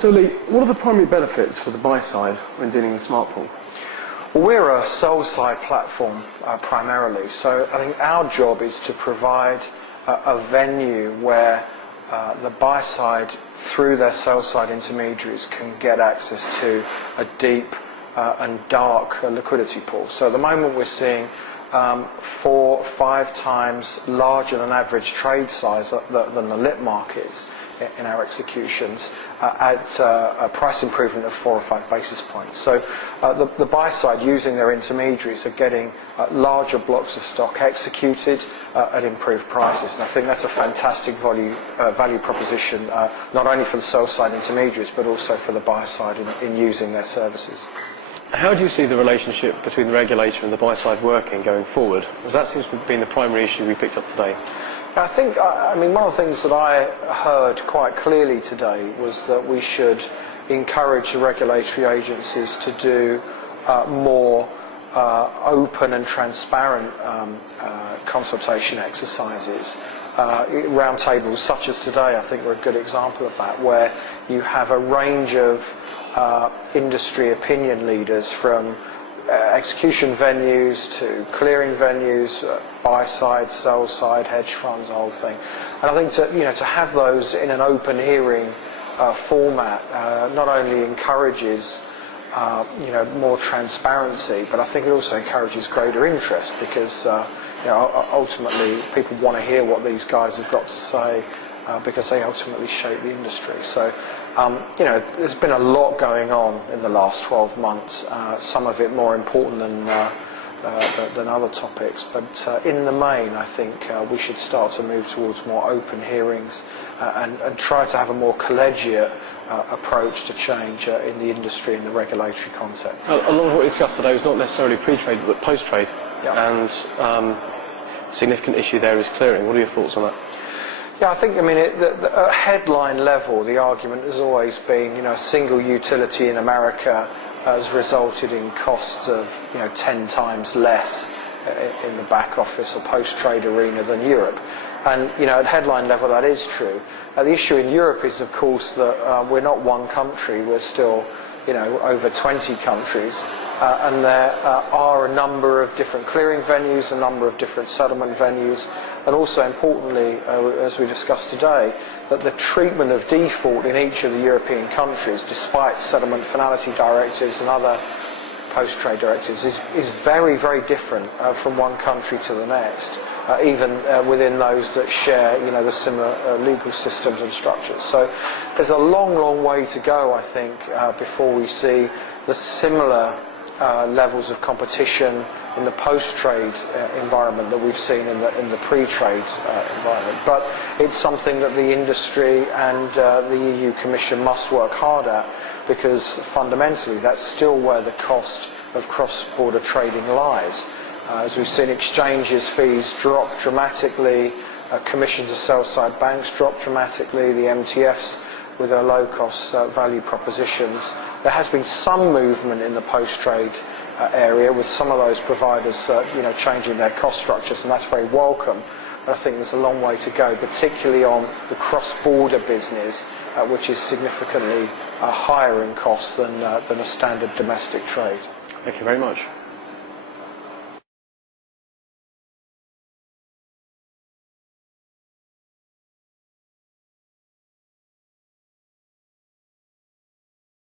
So Lee, what are the primary benefits for the buy side when dealing with SmartPool? Well, we're a sell-side platform primarily, so I think our job is to provide a venue where the buy side, through their sell-side intermediaries, can get access to a deep and dark liquidity pool. So at the moment we're seeing 4-5 times larger than average trade size than the lit markets in our executions at a price improvement of 4 or 5 basis points. So the buy side, using their intermediaries, are getting larger blocks of stock executed at improved prices, and I think that's a fantastic value proposition, not only for the sell side intermediaries but also for the buy side in using their services. How do you see the relationship between the regulator and the buy side working going forward? Because that seems to have been the primary issue we picked up today. I think, one of the things that I heard quite clearly today was that we should encourage the regulatory agencies to do more open and transparent consultation exercises. Roundtables such as today, I think, are a good example of that, where you have a range of industry opinion leaders, from execution venues to clearing venues, buy side, sell side, hedge funds, the whole thing. And I think to have those in an open hearing format not only encourages more transparency, but I think it also encourages greater interest, because ultimately people want to hear what these guys have got to say, because they ultimately shape the industry. So there's been a lot going on in the last 12 months, some of it more important than other topics, but in the main I think we should start to move towards more open hearings and try to have a more collegiate approach to change in the industry and the regulatory context. A lot of what we discussed today was not necessarily pre-trade but post-trade, and a significant issue there is clearing. What are your thoughts on that? Yeah, I think, at headline level, the argument has always been, a single utility in America has resulted in costs of 10 times less in the back office or post-trade arena than Europe. And at headline level that is true. The issue in Europe is, of course, that we're not one country, we're still over 20 countries, and there are a number of different clearing venues, a number of different settlement venues, and also importantly, as we discussed today, that the treatment of default in each of the European countries, despite settlement finality directives and other post-trade directives, is very, very different from one country to the next, even within those that share the similar legal systems and structures. So there's a long, long way to go, I think, before we see the similar levels of competition in the post-trade environment that we've seen in the pre-trade environment. But it's something that the industry and the EU Commission must work hard at, because fundamentally that's still where the cost of cross-border trading lies. As we've seen, exchanges fees drop dramatically, commissions of sell-side banks drop dramatically, the MTFs with their low-cost value propositions. There has been some movement in the post-trade area, with some of those providers changing their cost structures, and that's very welcome. But I think there's a long way to go, particularly on the cross-border business, which is significantly higher in cost than a standard domestic trade. Thank you very much.